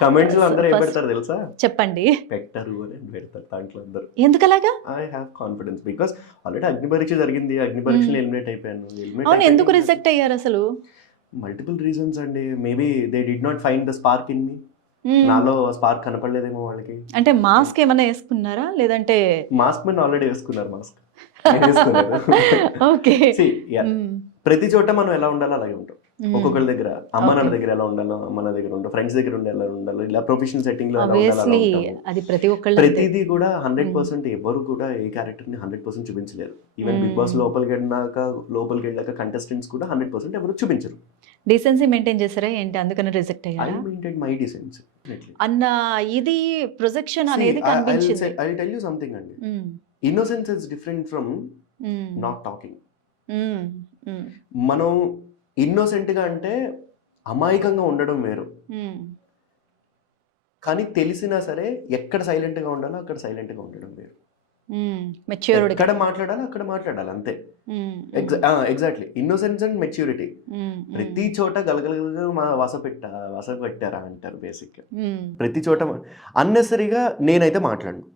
Comments లో అందరూ ఏం ఫస్ట్ పెడతారు తెలుసా? చెప్పండి. పెట్టరు అని పెడతారు దాంట్లో అందరూ. ఎందుకలాగా? I have confidence because already అగ్ని పరీక్ష జరిగింది. అగ్ని పరీక్షలో ఎలిమినేట్ అయిపోయాను. ఎలిమినేట్ అవును, ఎందుకు అయిపోయాక రిజెక్ట్ అయ్యారు అసలు? మల్టిపుల్ రీజన్స్ అండి. Maybe they did not find the spark in me. నాలో స్పార్క్ కనపడలేదేమో వాళ్ళకి. అంటే మాస్క్ ఏమైనా వేసుకున్నారా లేదంటే? మాస్క్ మీద ఆల్రెడీ వేసుకున్నారు మాస్క్. నేను వేసుకోలేదు. ఓకే. See, yeah. ప్రతి చోట మనం ఎలా ఉండాలో అలాగే ఉంటాం. ఒక్కొక్కరి దగ్గర అమ్మ నాన్న దగ్గర ఎలా ఉండాలో అమ్మ నాన్న దగ్గర ఉంటాం, ఫ్రెండ్స్ దగ్గర ఉండే ఎలా ఉండాలో, ఇలా ప్రొఫెషనల్ సెట్టింగ్ లో ఎలా ఉండాలో అలా ఆబ్వియస్లీ ఉంటాము. అది ప్రతి ఒక్కళ్ళు. ప్రతిదీ కూడా 100% ఎవరు కూడా ఏ క్యారెక్టర్ ని 100% చూపించలేరు. ఈవెన్ బిగ్ బాస్ లోపలికి వెళ్ళాక కంటెస్టెంట్స్ కూడా 100% ఎవరు చూపించరు. డీసెన్సీ మెయింటైన్ చేశారా ఏంటి, అందుకని రిజెక్ట్ ఐ అయ్యారా మెయింటైన్ మై డిసెన్స్ అన్న ఇది ప్రొజెక్షన్ అనేది కనిపించింది. ఐ టెల్ యూ సంథింగ్ అండి. Innocence is different from not talking. మనం ఇన్నోసెంట్ గా అంటే అమాయకంగా ఉండడం వేరు. కానీ తెలిసినా సరే ఎక్కడ సైలెంట్ గా ఉండాలో అక్కడ సైలెంట్ గా ఉండడం వేరు. మెచ్యూరిటీ. ఎక్కడ మాట్లాడాలో అక్కడ మాట్లాడాలి అంతే. Exactly innocence and maturity. ప్రతి చోట గలగలగా వస పెట్టారా అంటారు బేసిక్. ప్రతి చోట అన్నెసరీగా నేనైతే మాట్లాడను.